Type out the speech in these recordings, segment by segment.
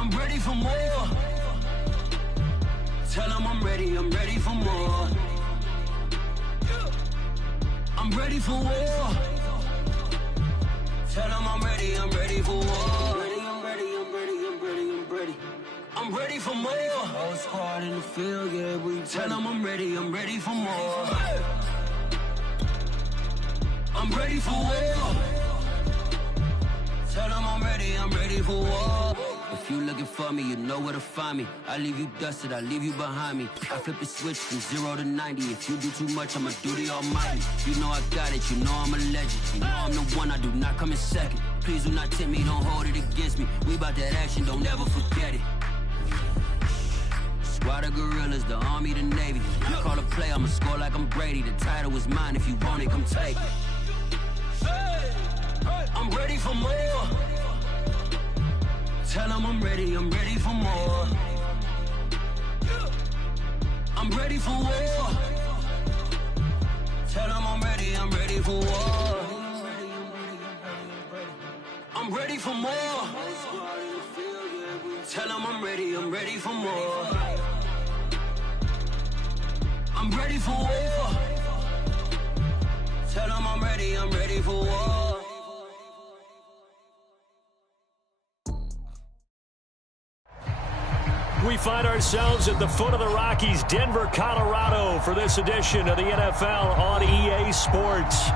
I'm ready for more. Tell them I'm ready for more. I'm ready for war. Tell them I'm ready for war. I'm ready for more. Whole squad in the field, yeah, we tell them I'm ready for more. I'm ready for war. Tell them I'm ready for war. If you looking for me, you know where to find me. I leave you dusted, I leave you behind me. I flip the switch from 0 to 90. If you do too much, I'ma do the almighty. You know I got it, you know I'm a legend. You know I'm the one, I do not come in second. Please do not tempt me, don't hold it against me. We about that action, don't ever forget it. Squad of gorillas, the army, the navy. You call a play, I'ma score like I'm Brady. The title is mine, if you want it, come take it. I'm ready for more. Tell them I'm ready for more. I'm ready for war. Tell them I'm ready for war. I'm ready for more. Tell them I'm ready for more. I'm ready for war. Tell them I'm ready for war. We find ourselves at the foot of the Rockies, Denver, Colorado, for this edition of the NFL on EA Sports.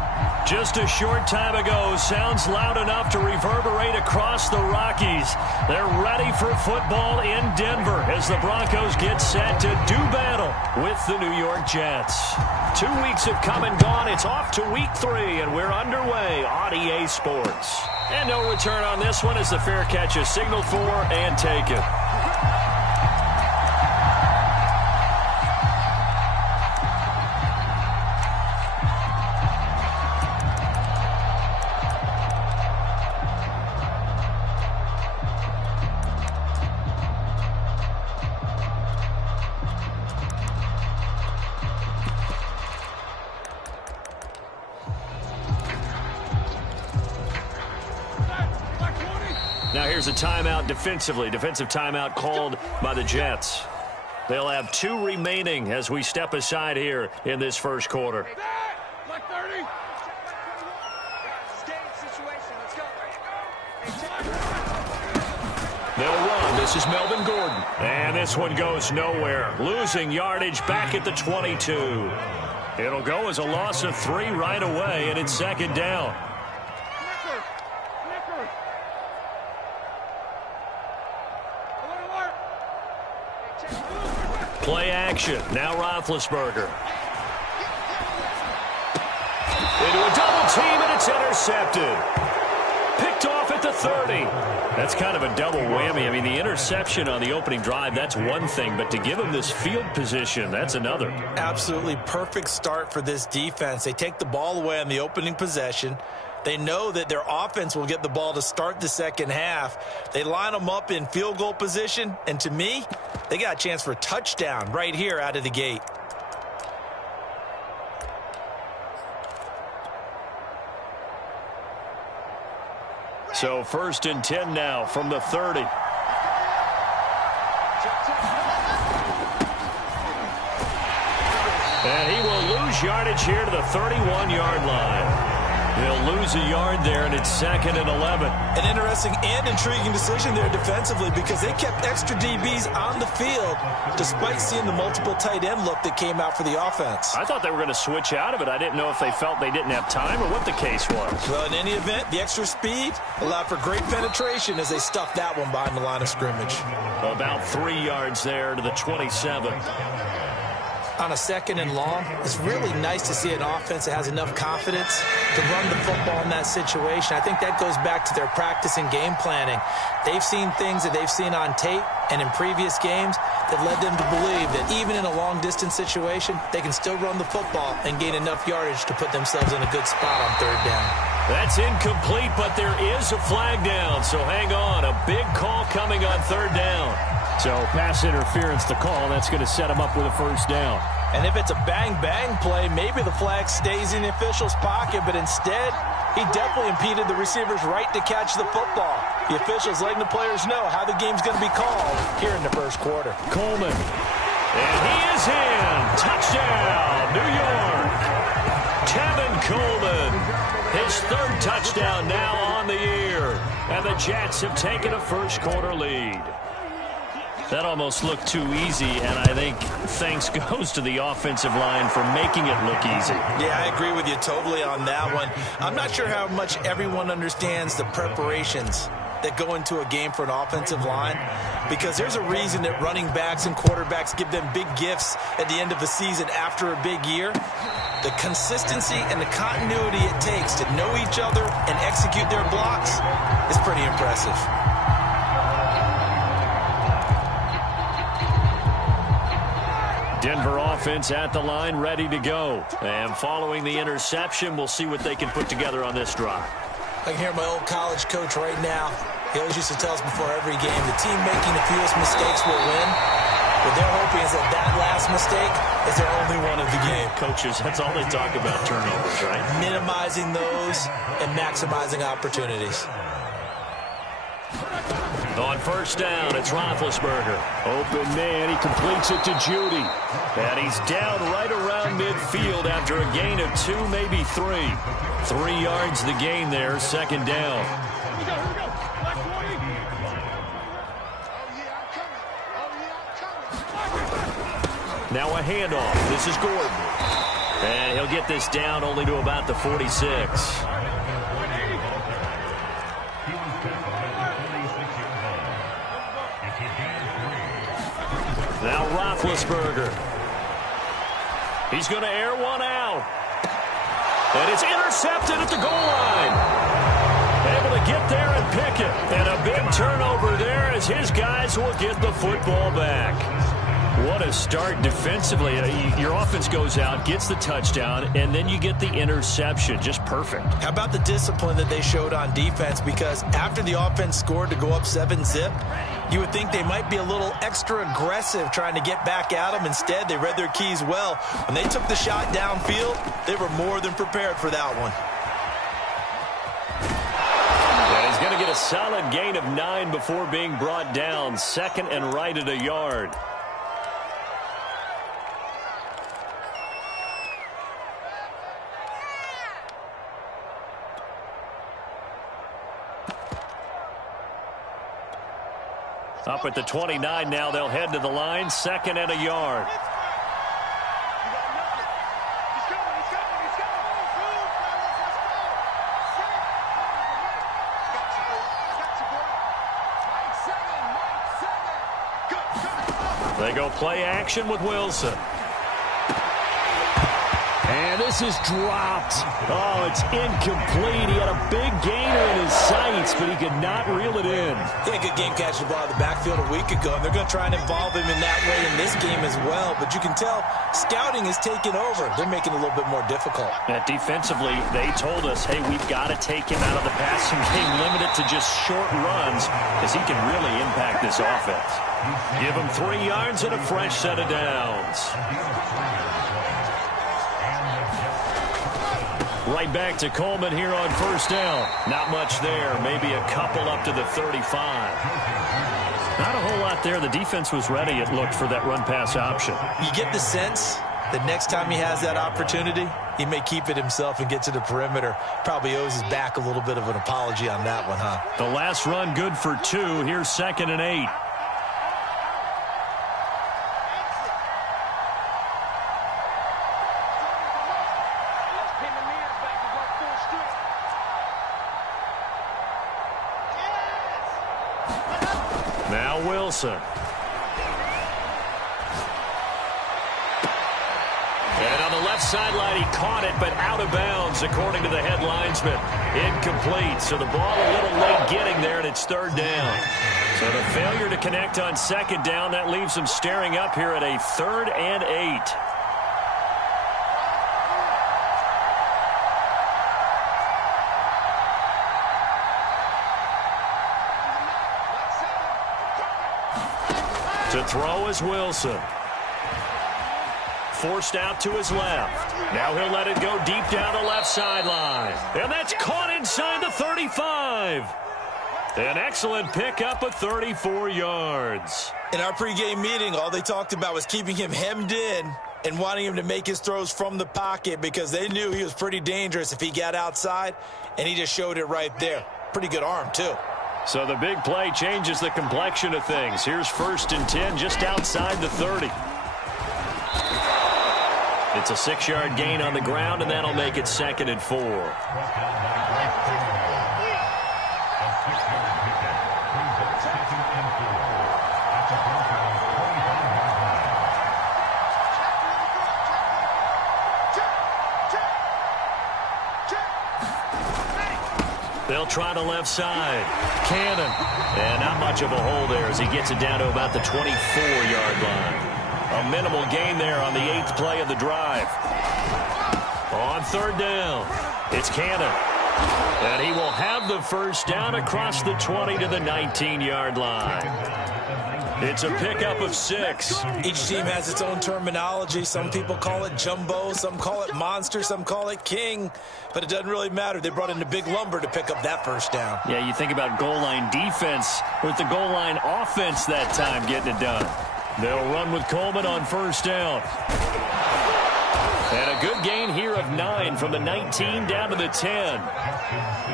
Just a short time ago, sounds loud enough to reverberate across the Rockies. They're ready for football in Denver as the Broncos get set to do battle with the New York Jets. 2 weeks have come and gone. It's off to week 3, and we're underway on EA Sports. And no return on this one as the fair catch is signaled for and taken. Now here's a timeout defensively. Defensive timeout called by the Jets. They'll have 2 remaining as we step aside here in this first quarter. They'll run. This is Melvin Gordon. And this one goes nowhere. Losing yardage back at the 22. It'll go as a loss of 3 right away, and it's second down. Play action. Now Roethlisberger. Into a double team, and it's intercepted. Picked off at the 30. That's kind of a double whammy. I mean, the interception on the opening drive, that's one thing. But to give him this field position, that's another. Absolutely perfect start for this defense. They take the ball away on the opening possession. They know that their offense will get the ball to start the second half. They line them up in field goal position, and to me, they got a chance for a touchdown right here out of the gate. So 1st and 10 now from the 30. And he will lose yardage here to the 31-yard line. He'll lose a yard there, and it's 2nd and 11. An interesting and intriguing decision there defensively because they kept extra DBs on the field despite seeing the multiple tight end look that came out for the offense. I thought they were going to switch out of it. I didn't know if they felt they didn't have time or what the case was. Well, in any event, the extra speed allowed for great penetration as they stuffed that one behind the line of scrimmage. About 3 yards there to the 27. On a 2nd and long, it's really nice to see an offense that has enough confidence to run the football in that situation. I think that goes back to their practice and game planning. They've seen things that they've seen on tape and in previous games that led them to believe that even in a long-distance situation, they can still run the football and gain enough yardage to put themselves in a good spot on 3rd down. That's incomplete, but there is a flag down, so hang on. A big call coming on 3rd down. So pass interference to call. That's going to set him up with a 1st down. And if it's a bang-bang play, maybe the flag stays in the official's pocket, but instead, he definitely impeded the receiver's right to catch the football. The officials letting the players know how the game's going to be called here in the first quarter. Coleman. And he is in. Touchdown, New York. Tevin Coleman. His third touchdown now on the year. And the Jets have taken a first quarter lead. That almost looked too easy, and I think thanks goes to the offensive line for making it look easy. Yeah, I agree with you totally on that one. I'm not sure how much everyone understands the preparations that go into a game for an offensive line, because there's a reason that running backs and quarterbacks give them big gifts at the end of the season after a big year. The consistency and the continuity it takes to know each other and execute their blocks is pretty impressive. Denver offense at the line, ready to go. And following the interception, we'll see what they can put together on this drive. I can hear my old college coach right now. He always used to tell us before every game, the team making the fewest mistakes will win. What they're hoping is that last mistake is their only one of the game. Coaches, that's all they talk about, turnovers, right? Minimizing those and maximizing opportunities. On first down, it's Roethlisberger. Open man, he completes it to Judy. And he's down right around midfield after a gain of 2, maybe 3. 3 yards the gain there, second down. Now a handoff. This is Gordon. And he'll get this down only to about the 46. Now Roethlisberger. He's going to air one out. And it's intercepted at the goal line. Able to get there and pick it. And a big turnover there as his guys will get the football back. What a start defensively. Your offense goes out, gets the touchdown, and then you get the interception. Just perfect. How about the discipline that they showed on defense? Because after the offense scored to go up 7-zip, you would think they might be a little extra aggressive trying to get back at them. Instead, they read their keys well. When they took the shot downfield, they were more than prepared for that one. And he's going to get a solid gain of 9 before being brought down. Second and right at a yard. Up at the 29 now, they'll head to the line, second and a yard. They go play action with Wilson. And this is dropped. Oh, it's incomplete. He had a big gainer in his sights, but he could not reel it in. Yeah, good game catching the ball in the backfield a week ago, and they're going to try and involve him in that way in this game as well. But you can tell scouting is taking over. They're making it a little bit more difficult. Defensively, they told us, hey, we've got to take him out of the passing game, limit it to just short runs, because he can really impact this offense. Give him 3 yards and a fresh set of downs. Right back to Coleman here on first down. Not much there. Maybe a couple up to the 35. Not a whole lot there. The defense was ready, it looked, for that run-pass option. You get the sense that next time he has that opportunity, he may keep it himself and get to the perimeter. Probably owes his back a little bit of an apology on that one, huh? The last run good for 2. Here's second and 8. Now Wilson. And on the left sideline, he caught it, but out of bounds, according to the head linesman. Incomplete, so the ball a little late getting there, and it's third down. So the failure to connect on second down, that leaves them staring up here at a 3rd and 8. To throw is Wilson. Forced out to his left. Now he'll let it go deep down the left sideline. And that's caught inside the 35. An excellent pickup of 34 yards. In our pregame meeting, all they talked about was keeping him hemmed in and wanting him to make his throws from the pocket because they knew he was pretty dangerous if he got outside, and he just showed it right there. Pretty good arm, too. So the big play changes the complexion of things. Here's 1st and 10 just outside the 30. It's a 6-yard gain on the ground, and that'll make it 2nd and 4. They'll try the left side. Cannon. And not much of a hole there as he gets it down to about the 24-yard line. A minimal gain there on the 8th play of the drive. On 3rd down, it's Cannon. And he will have the first down across the 20 to the 19-yard line. It's a pickup of 6. Each team has its own terminology. Some people call it jumbo, some call it monster, some call it king. But it doesn't really matter. They brought in the big lumber to pick up that first down. Yeah, you think about goal line defense with the goal line offense that time getting it done. They'll run with Coleman on 1st down. And a good gain here of 9 from the 19 down to the 10.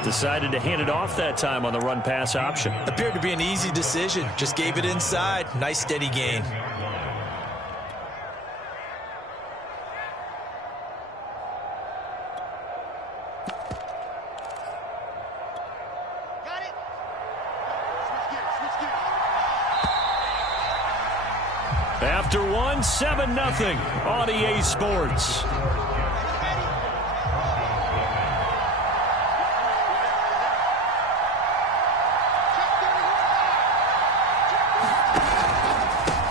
Decided to hand it off that time on the run-pass option. Appeared to be an easy decision. Just gave it inside. Nice, steady gain. After one, 7-0 on EA Sports.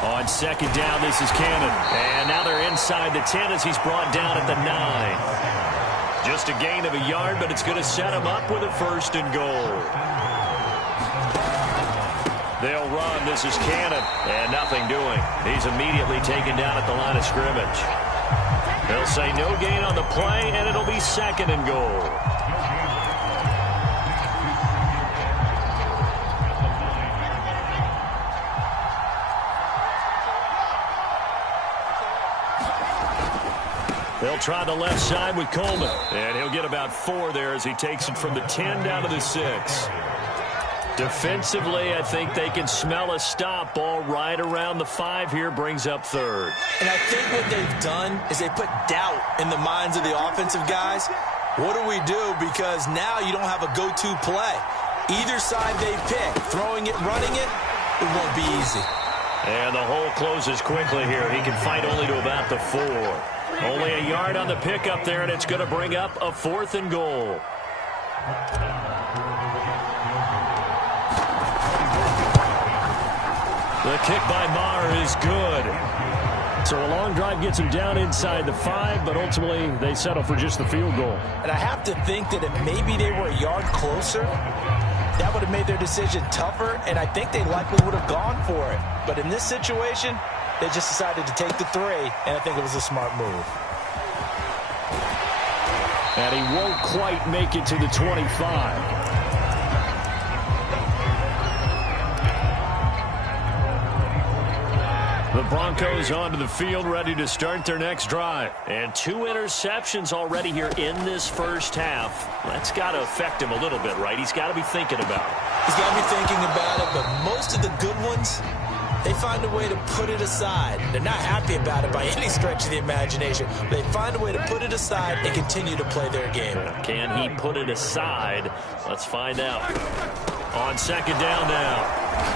On 2nd down, this is Cannon. And now they're inside the 10 as he's brought down at the 9. Just a gain of a yard, but it's going to set him up with a 1st and goal. They'll run. This is Cannon. And nothing doing. He's immediately taken down at the line of scrimmage. They'll say no gain on the play, and it'll be 2nd and goal. They'll try the left side with Coleman. And he'll get about 4 there as he takes it from the 10 down to the 6. Defensively, I think they can smell a stop. Ball right around the 5 here, brings up 3rd. And I think what they've done is they put doubt in the minds of the offensive guys. What do we do? Because now you don't have a go-to play. Either side they pick, throwing it, running it, it won't be easy. And the hole closes quickly here. He can fight only to about the 4. Only a yard on the pickup there, and it's going to bring up a 4th and goal. The kick by Maher is good. So a long drive gets him down inside the 5, but ultimately they settle for just the field goal. And I have to think that if maybe they were a yard closer, that would have made their decision tougher, and I think they likely would have gone for it. But in this situation, they just decided to take the 3, and I think it was a smart move. And he won't quite make it to the 25. The Broncos onto the field, ready to start their next drive. And 2 interceptions already here in this first half. That's got to affect him a little bit, right? He's got to be thinking about it. He's got to be thinking about it, but most of the good ones, they find a way to put it aside. They're not happy about it by any stretch of the imagination. They find a way to put it aside and continue to play their game. Can he put it aside? Let's find out. On 2nd down now.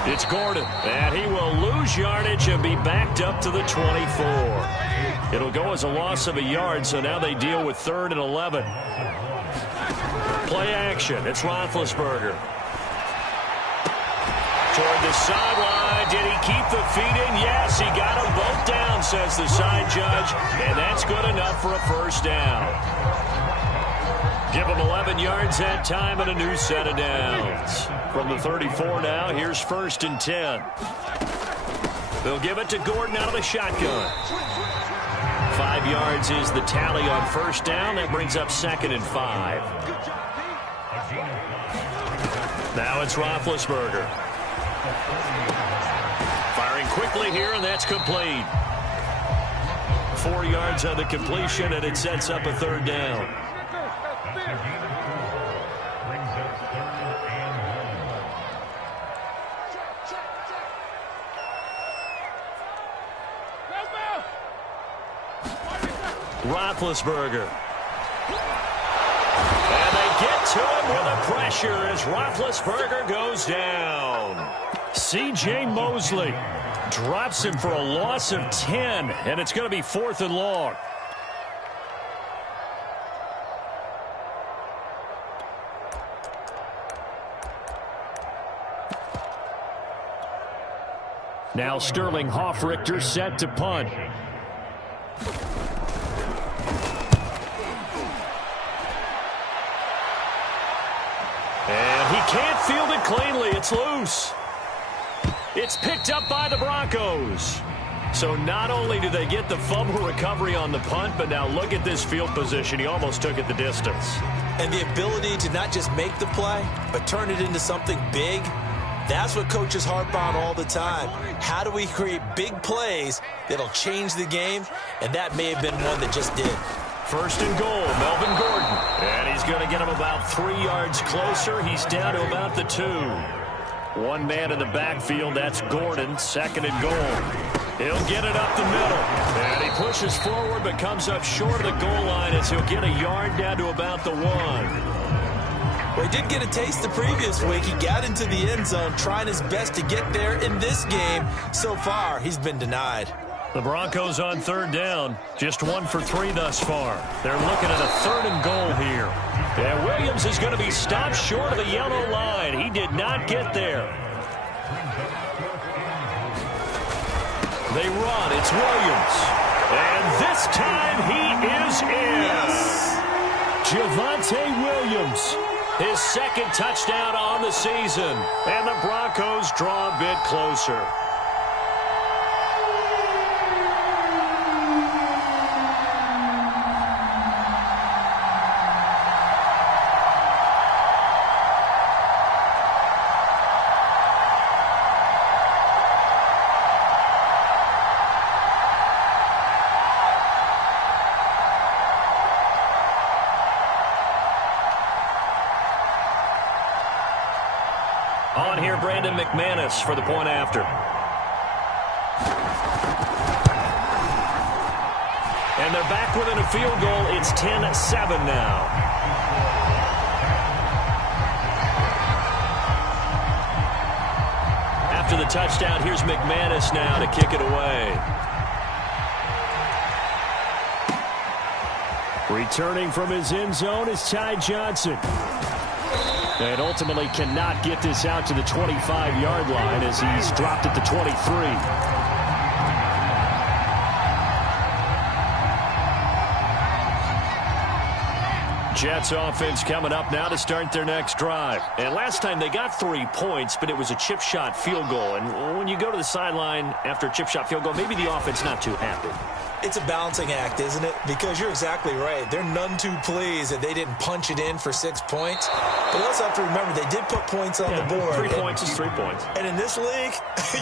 It's Gordon, and he will lose yardage and be backed up to the 24. It'll go as a loss of a yard, so now they deal with 3rd and 11. Play action. It's Roethlisberger. Toward the sideline. Did he keep the feet in? Yes, he got them both down, says the side judge, and that's good enough for a 1st down. Give him 11 yards that time and a new set of downs. From the 34 now, here's 1st and 10. They'll give it to Gordon out of the shotgun. 5 yards is the tally on 1st down. That brings up 2nd and 5. Now it's Roethlisberger. Firing quickly here, and that's complete. 4 yards on the completion, and it sets up a 3rd down. Roethlisberger. And they get to him with a pressure as Roethlisberger goes down. C.J. Mosley drops him for a loss of 10, and it's going to be 4th and long. Now Sterling Hoffrichter set to punt. And he can't field it cleanly. It's loose. It's picked up by the Broncos. So not only do they get the fumble recovery on the punt, but now look at this field position. He almost took it the distance. And the ability to not just make the play, but turn it into something big, that's what coaches harp on all the time. How do we create big plays that'll change the game? And that may have been one that just did. 1st and goal, Melvin Gordon. And he's going to get him about 3 yards closer. He's down to about the 2. One man in the backfield, that's Gordon, 2nd and goal. He'll get it up the middle. And he pushes forward but comes up short of the goal line as he'll get a yard down to about the 1. Well, he did get a taste the previous week. He got into the end zone trying his best to get there in this game. So far, he's been denied. The Broncos on 3rd down. Just 1 for 3 thus far. They're looking at a 3rd and goal here. And Williams is going to be stopped short of the yellow line. He did not get there. They run. It's Williams. And this time he is in. Yes. Javonte Williams. His 2nd touchdown on the season. And the Broncos draw a bit closer. On here, Brandon McManus for the point after. And they're back within a field goal. It's 10-7 now. After the touchdown, here's McManus now to kick it away. Returning from his end zone is Ty Johnson. And ultimately cannot get this out to the 25-yard line as he's dropped at the 23. Jets offense coming up now to start their next drive. And last time they got 3 points, but it was a chip shot field goal. And when you go to the sideline after a chip shot field goal, maybe the offense not too happy. It's a balancing act, isn't it? Because you're exactly right. They're none too pleased that they didn't punch it in for 6 points. But you also have to remember they did put points on the board. 3 points is 3 points. And in this league,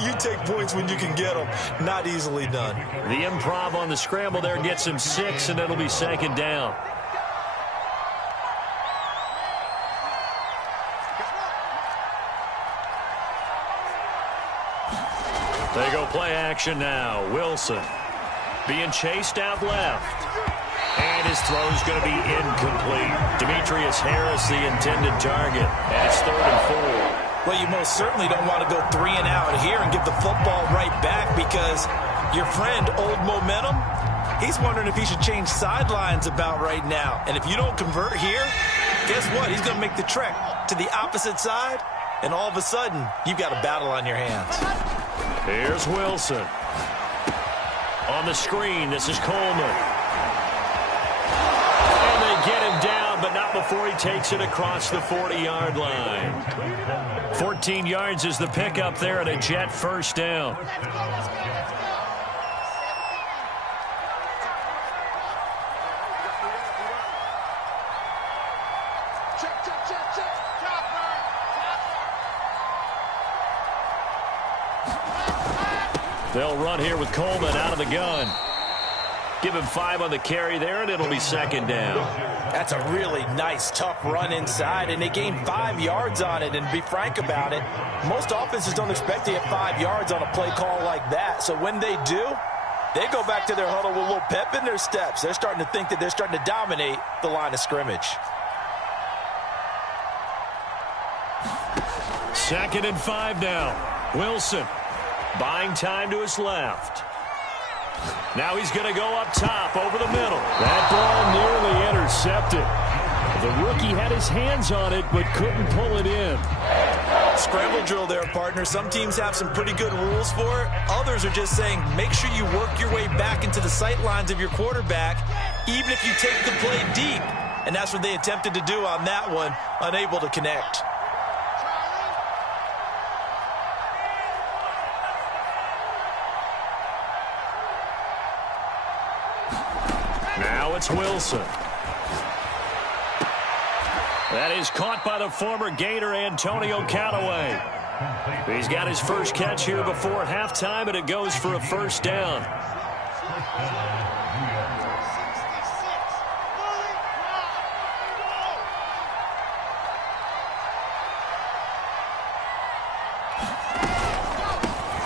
you take points when you can get them. Not easily done. The improv on the scramble there gets him 6, and it'll be 2nd down. They go play action now. Wilson being chased out left. And his throw's going to be incomplete. Demetrius Harris, the intended target. And it's 3rd and 4. Well, you most certainly don't want to go 3 and out here and give the football right back because your friend, Old Momentum, he's wondering if he should change sidelines about right now. And if you don't convert here, guess what? He's going to make the trek to the opposite side. And all of a sudden, you've got a battle on your hands. Here's Wilson. On the screen, this is Coleman. And they get him down, but not before he takes it across the 40-yard line. 14 yards is the pickup there and a Jet 1st down. They'll run here with Coleman out of the gun. Give him 5 on the carry there, and it'll be second down. That's a really nice, tough run inside, and they gained 5 yards on it. And to be frank about it, most offenses don't expect to get 5 yards on a play call like that. So when they do, they go back to their huddle with a little pep in their steps. They're starting to think that they're starting to dominate the line of scrimmage. Second and 5 now. Wilson buying time to his left. Now he's going to go up top over the middle. That ball nearly intercepted. The rookie had his hands on it but couldn't pull it in. Scramble drill there, partner. Some teams have some pretty good rules for it. Others are just saying make sure you work your way back into the sight lines of your quarterback, even if you take the play deep. And that's what they attempted to do on that one, unable to connect. Now it's Wilson. That is caught by the former Gator Antonio Callaway. He's got his first catch here before halftime, and it goes for a first down.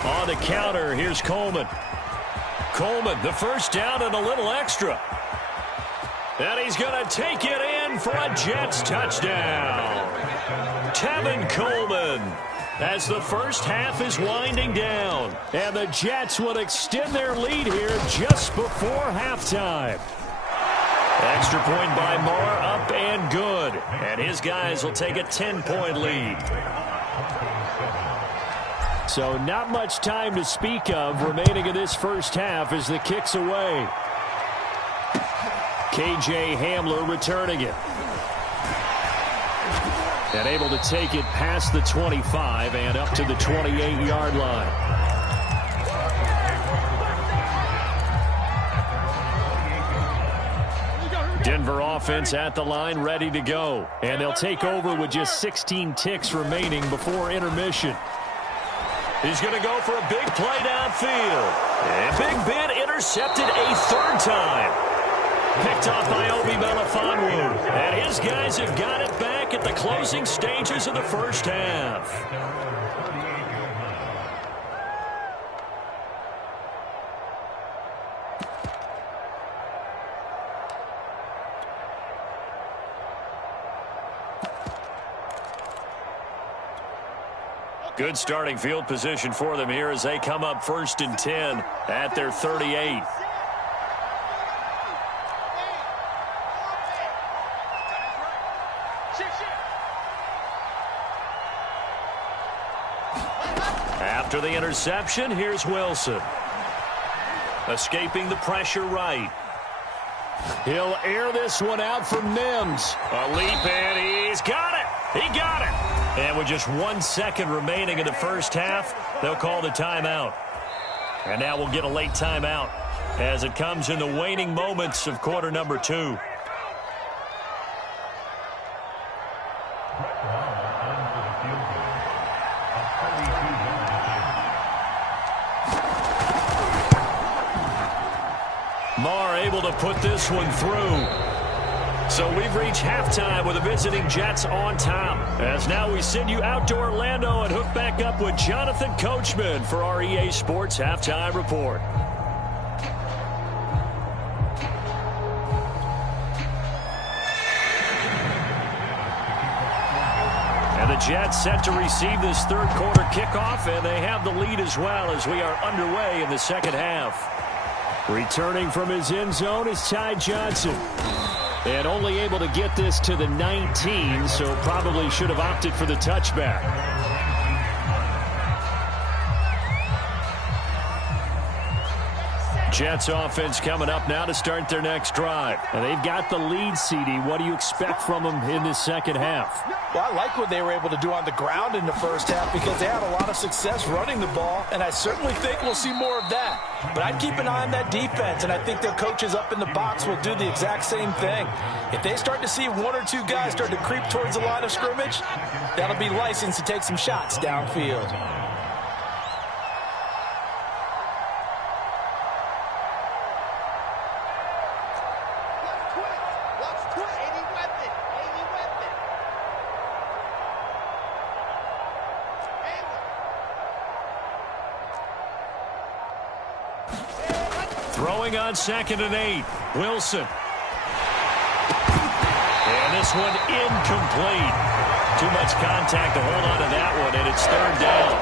On the counter, here's Coleman. Coleman, the first down and a little extra. And he's going to take it in for a Jets touchdown. Tevin Coleman, as the first half is winding down. And the Jets will extend their lead here just before halftime. Extra point by Marr, up and good. And his guys will take a 10-point lead. So not much time to speak of remaining in this first half as the kick's away. K.J. Hamler returning it. And able to take it past the 25 and up to the 28-yard line. Denver offense at the line, ready to go. And they'll take over with just 16 ticks remaining before intermission. He's going to go for a big play downfield. And Big Ben intercepted a third time. Picked off by Obi Melifonwu. And his guys have got it back at the closing stages of the first half. Good starting field position for them here as they come up 1st and 10 at their 38. After the interception, here's Wilson. Escaping the pressure right. He'll air this one out for Mims. A leap, and he's got it. He got it. And with just 1 second remaining in the first half, they'll call the timeout. And now we'll get a late timeout as it comes in the waning moments of quarter number 2. Marr able to put this one through. So we've reached halftime with the visiting Jets on top. As now we send you out to Orlando and hook back up with Jonathan Coachman for our EA Sports Halftime Report. And the Jets set to receive this third quarter kickoff, and they have the lead as well as we are underway in the second half. Returning from his end zone is Ty Johnson. And only able to get this to the 19, so probably should have opted for the touchback. Jets offense coming up now to start their next drive. And they've got the lead, CD. What do you expect from them in this second half? Well, I like what they were able to do on the ground in the first half because they had a lot of success running the ball, and I certainly think we'll see more of that. But I'd keep an eye on that defense, and I think their coaches up in the box will do the exact same thing. If they start to see 1 or 2 guys start to creep towards the line of scrimmage, that'll be licensed to take some shots downfield. Throwing on 2nd and 8. Wilson. And this one incomplete. Too much contact to hold on to that one, and it's 3rd down.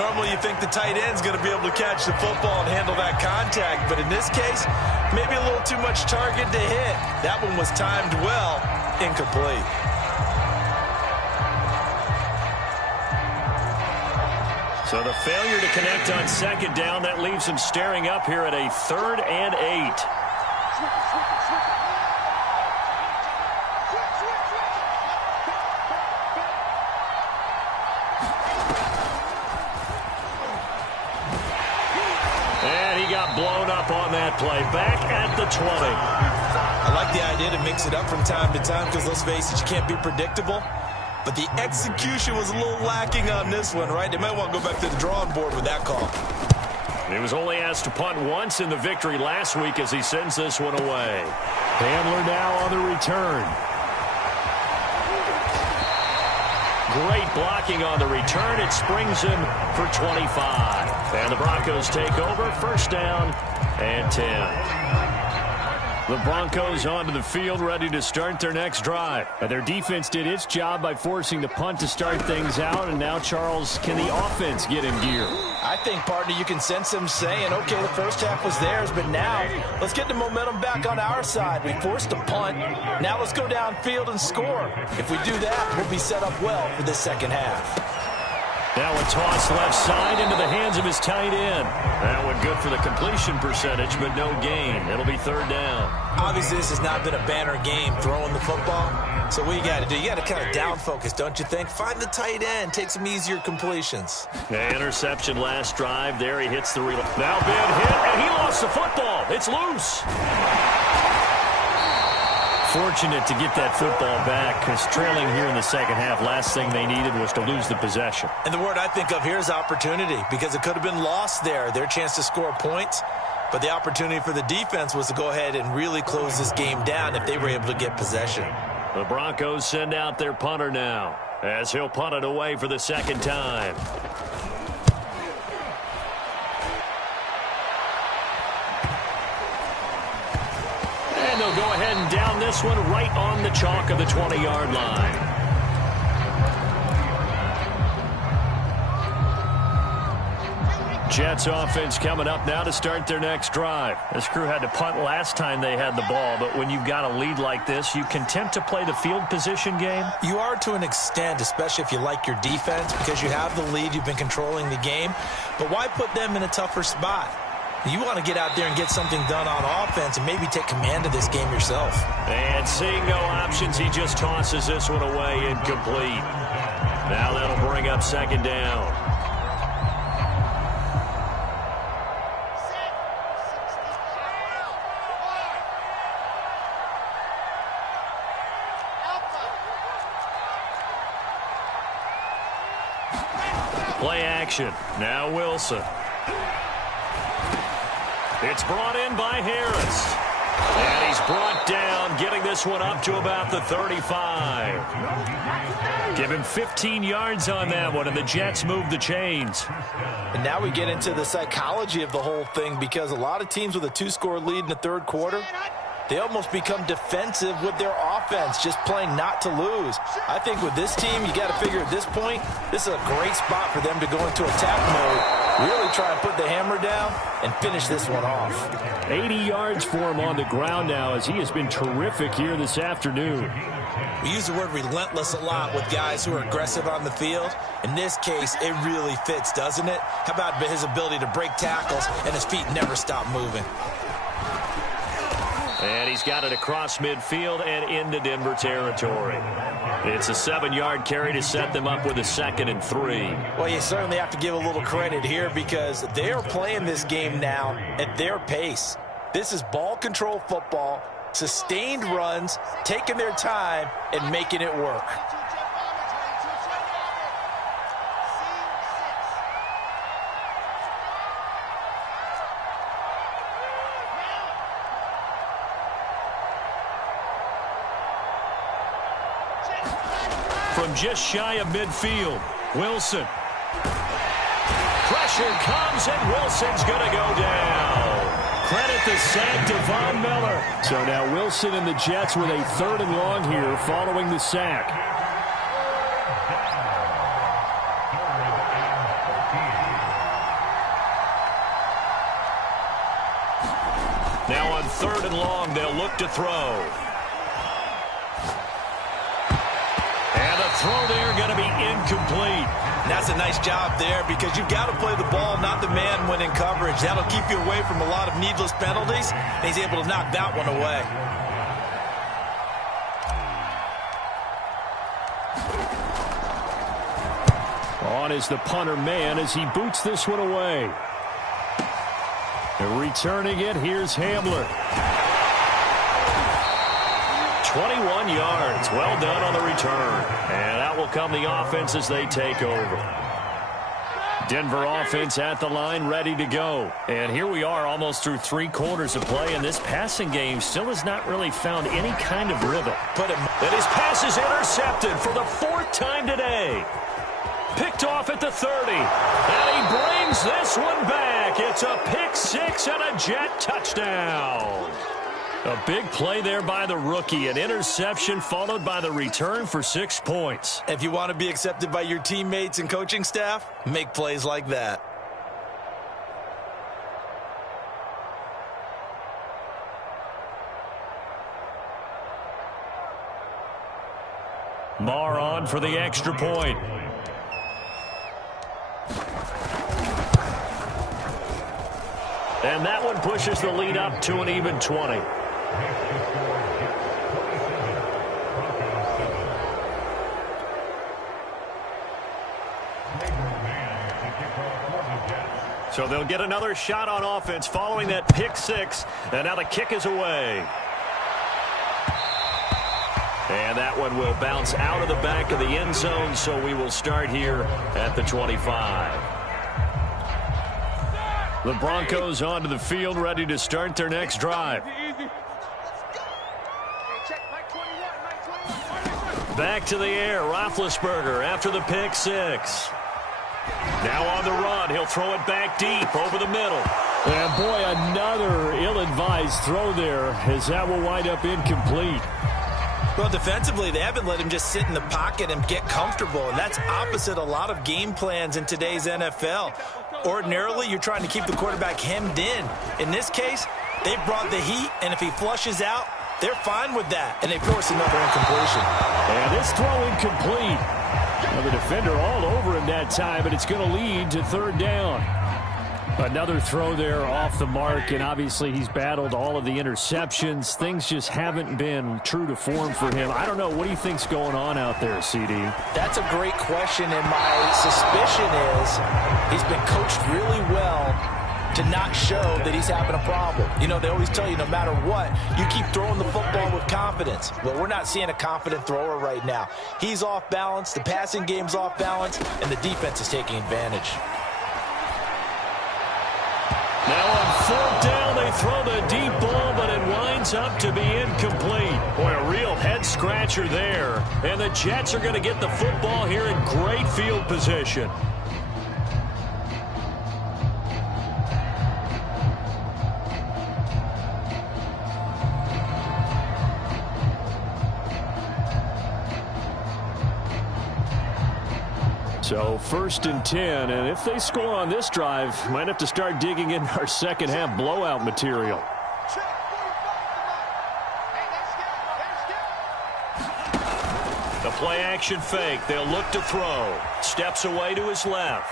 Normally you think the tight end's going to be able to catch the football and handle that contact, but in this case, maybe a little too much target to hit. That one was timed well, incomplete. So the failure to connect on 2nd down, that leaves him staring up here at a 3rd and 8. Blown up on that play. Back at the 20. I like the idea to mix it up from time to time because, let's face it, you can't be predictable. But the execution was a little lacking on this one, right? They might want to go back to the drawing board with that call. He was only asked to punt once in the victory last week as he sends this one away. Hamler now on the return. Great blocking on the return. It springs him for 25. And the Broncos take over. 1st down and 10. The Broncos onto the field, ready to start their next drive. Their defense did its job by forcing the punt to start things out. And now, Charles, can the offense get in gear? I think, partner, you can sense them saying, okay, the first half was theirs, but now let's get the momentum back on our side. We forced a punt. Now let's go downfield and score. If we do that, we'll be set up well for the second half. Now a toss left side into the hands of his tight end. That one good for the completion percentage, but no gain. It'll be 3rd down. Obviously, this has not been a banner game throwing the football. So what you got to do, you got to kind of down focus, don't you think? Find the tight end, take some easier completions. Interception last drive. There he hits the reload. Now big hit, and he lost the football. It's loose. Fortunate to get that football back because trailing here in the second half, last thing they needed was to lose the possession. And the word I think of here is opportunity because it could have been lost there, their chance to score points. But the opportunity for the defense was to go ahead and really close this game down if they were able to get possession. The Broncos send out their punter now as he'll punt it away for the 2nd time. And they'll go ahead and down this one right on the chalk of the 20-yard line. Jets offense coming up now to start their next drive. This crew had to punt last time they had the ball, but when you've got a lead like this, you content to play the field position game? You are to an extent, especially if you like your defense, because you have the lead, you've been controlling the game. But why put them in a tougher spot? You want to get out there and get something done on offense and maybe take command of this game yourself. And seeing no options, he just tosses this one away incomplete. Now that'll bring up 2nd down. Play action. Now Wilson. It's brought in by Harris. And he's brought down, getting this one up to about the 35. Give him 15 yards on that one, and the Jets move the chains. And now we get into the psychology of the whole thing because a lot of teams with a 2-score lead in the 3rd quarter, they almost become defensive with their offense, just playing not to lose. I think with this team, you got to figure at this point, this is a great spot for them to go into attack mode, really try and put the hammer down and finish this one off. 80 yards for him on the ground now as he has been terrific here this afternoon. We use the word relentless a lot with guys who are aggressive on the field. In this case, it really fits, doesn't it? How about his ability to break tackles and his feet never stop moving? And he's got it across midfield and into Denver territory. It's a 7-yard carry to set them up with a 2nd and 3. Well, you certainly have to give a little credit here because they are playing this game now at their pace. This is ball control football, sustained runs, taking their time, and making it work. From just shy of midfield, Wilson. Pressure comes, and Wilson's going to go down. credit the sack to Von Miller. So now Wilson and the Jets with a 3rd and long here following the sack. Now on 3rd and long, they'll look to throw. And the throw there going to be incomplete. And that's a nice job there because you've got to play the ball, not the man when in coverage. That'll keep you away from a lot of needless penalties. And he's able to knock that one away. On is the punter man as he boots this one away. And returning it, here's Hamler. 21 yards. Well done on the return. And out will come the offense as they take over. Denver offense at the line, ready to go. And here we are almost through 3 quarters of play, and this passing game still has not really found any kind of rhythm. And his pass is intercepted for the 4th time today. Picked off at the 30. And he brings this one back. It's a pick 6 and a Jet touchdown. A big play there by the rookie. An interception followed by the return for 6 points. If you want to be accepted by your teammates and coaching staff, make plays like that. Marr on for the extra point. And that one pushes the lead up to an even 20. So they'll get another shot on offense following that pick 6. And now the kick is away. And that one will bounce out of the back of the end zone, so we will start here at the 25. The Broncos onto the field, ready to start their next drive. Back to the air, Roethlisberger after the pick 6. Now on the run, he'll throw it back deep over the middle. And boy, another ill-advised throw there, as that will wind up incomplete. Well, defensively, they haven't let him just sit in the pocket and get comfortable, and that's opposite a lot of game plans in today's NFL. Ordinarily, you're trying to keep the quarterback hemmed in. In this case, they brought the heat, and if he flushes out, they're fine with that, and they force another incompletion. And this throw incomplete. Now the defender all over him that time, but it's going to lead to 3rd down. Another throw there off the mark, and obviously he's battled all of the interceptions. Things just haven't been true to form for him. I don't know. What do you think's going on out there, CD? That's a great question, and my suspicion is he's been coached really well to not show that he's having a problem. You know, they always tell you no matter what, you keep throwing the football with confidence. Well, we're not seeing a confident thrower right now. He's off balance, the passing game's off balance, and the defense is taking advantage. Now on 4th down, they throw the deep ball, but it winds up to be incomplete. Boy, a real head-scratcher there. And the Jets are going to get the football here in great field position. So 1st and 10, and if they score on this drive, might have to start digging in our second half blowout material. The play action fake. They'll look to throw. Steps away to his left.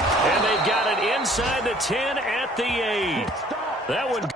And they got it inside the 10 at the 8. That one